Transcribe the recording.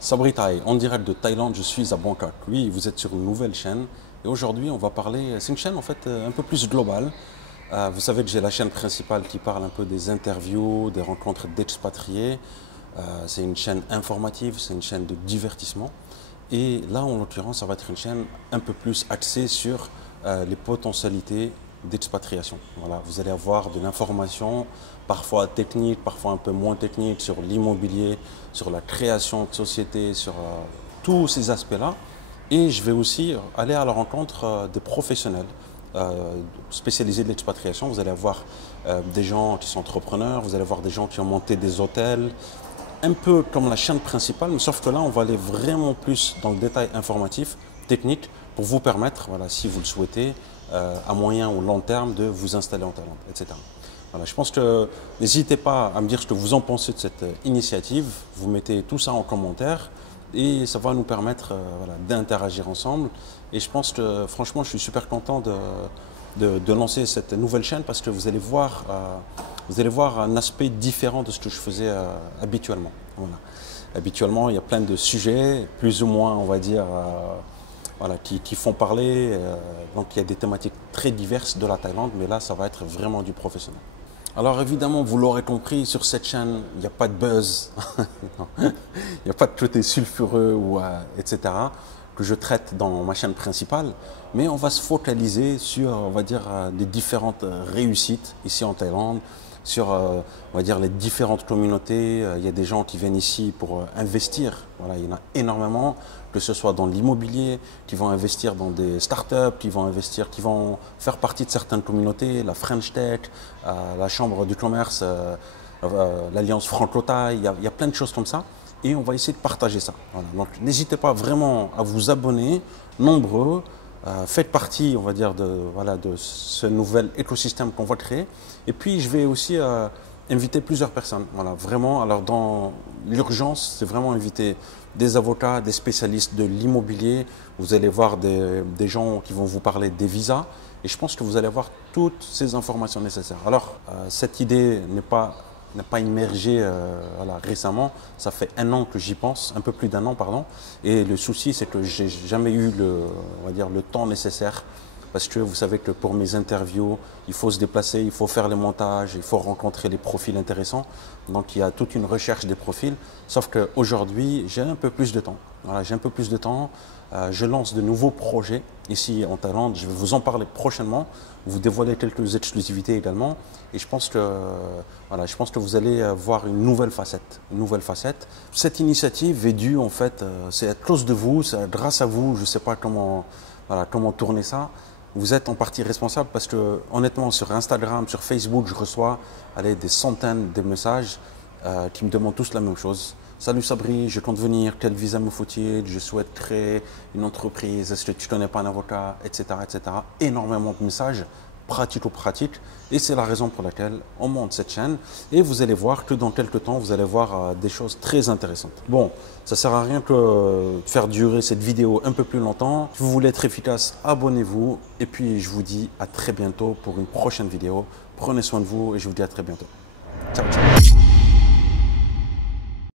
Sabri Thai, en direct de Thaïlande, je suis à Bangkok. Oui, vous êtes sur une nouvelle chaîne. Et aujourd'hui, on va parler. C'est une chaîne en fait un peu plus globale. Vous savez que j'ai la chaîne principale qui parle un peu des interviews, des rencontres d'expatriés. C'est une chaîne informative, c'est une chaîne de divertissement. Et là, en l'occurrence, ça va être une chaîne un peu plus axée sur les potentialités d'expatriation. Voilà, vous allez avoir de l'information, parfois technique, parfois un peu moins technique, sur l'immobilier, sur la création de sociétés, sur tous ces aspects-là. Et je vais aussi aller à la rencontre des professionnels spécialisés de l'expatriation. Vous allez avoir des gens qui sont entrepreneurs, vous allez avoir des gens qui ont monté des hôtels, un peu comme la chaîne principale, mais sauf que là, on va aller vraiment plus dans le détail informatif, technique, pour vous permettre, voilà, si vous le souhaitez, à moyen ou long terme, de vous installer en Thaïlande, etc. Voilà, je pense que n'hésitez pas à me dire ce que vous en pensez de cette initiative. Vous mettez tout ça en commentaire et ça va nous permettre voilà, d'interagir ensemble. Et je pense que franchement, je suis super content de lancer cette nouvelle chaîne parce que vous allez voir un aspect différent de ce que je faisais habituellement. Voilà. Habituellement, il y a plein de sujets, plus ou moins, on va dire, voilà, qui font parler. Donc, il y a des thématiques très diverses de la Thaïlande, mais là, ça va être vraiment du professionnel. Alors évidemment, vous l'aurez compris, sur cette chaîne, il n'y a pas de buzz, il n'y a pas de côté sulfureux, ou, etc., que je traite dans ma chaîne principale, mais on va se focaliser sur, on va dire, les différentes réussites ici en Thaïlande, sur, on va dire, les différentes communautés. Il y a des gens qui viennent ici pour investir. Voilà, il y en a énormément, que ce soit dans l'immobilier, qui vont investir dans des startups, qui vont investir, qui vont faire partie de certaines communautés, la French Tech, la Chambre du commerce, l'Alliance Franco-Thaï. Il y a plein de choses comme ça. Et on va essayer de partager ça. Voilà. Donc n'hésitez pas vraiment à vous abonner, nombreux. Faites partie, on va dire, voilà, de ce nouvel écosystème qu'on va créer. Et puis, je vais aussi inviter plusieurs personnes. Voilà, vraiment, alors dans l'urgence, c'est vraiment inviter des avocats, des spécialistes de l'immobilier. Vous allez voir des gens qui vont vous parler des visas. Et je pense que vous allez avoir toutes ces informations nécessaires. Alors, cette idée n'a pas immergé voilà, récemment. Ça fait un an que j'y pense, un peu plus d'un an, pardon. Et le souci, c'est que j'ai jamais eu on va dire, le temps nécessaire. Parce que vous savez que pour mes interviews, il faut se déplacer, il faut faire les montages, il faut rencontrer les profils intéressants. Donc il y a toute une recherche des profils. Sauf qu'aujourd'hui, j'ai un peu plus de temps. Voilà, j'ai un peu plus de temps. Je lance de nouveaux projets ici en Thaïlande. Je vais vous en parler prochainement, vous dévoiler quelques exclusivités également. Et voilà, je pense que vous allez voir une nouvelle facette. Une nouvelle facette. Cette initiative est due, en fait, c'est à cause de vous, c'est grâce à vous. Je ne sais pas voilà, comment tourner ça. Vous êtes en partie responsable parce que, honnêtement, sur Instagram, sur Facebook, je reçois allez, des centaines de messages qui me demandent tous la même chose. Salut Sabri, je compte venir, quel visa me faut-il? Je souhaite créer une entreprise, est-ce que tu connais pas un avocat, etc., etc. Énormément de messages pratico-pratiques. Et c'est la raison pour laquelle on monte cette chaîne. Et vous allez voir que dans quelques temps, vous allez voir des choses très intéressantes. Bon, ça sert à rien que de faire durer cette vidéo un peu plus longtemps. Si vous voulez être efficace, abonnez-vous. Et puis, je vous dis à très bientôt pour une prochaine vidéo. Prenez soin de vous et je vous dis à très bientôt. Ciao, ciao.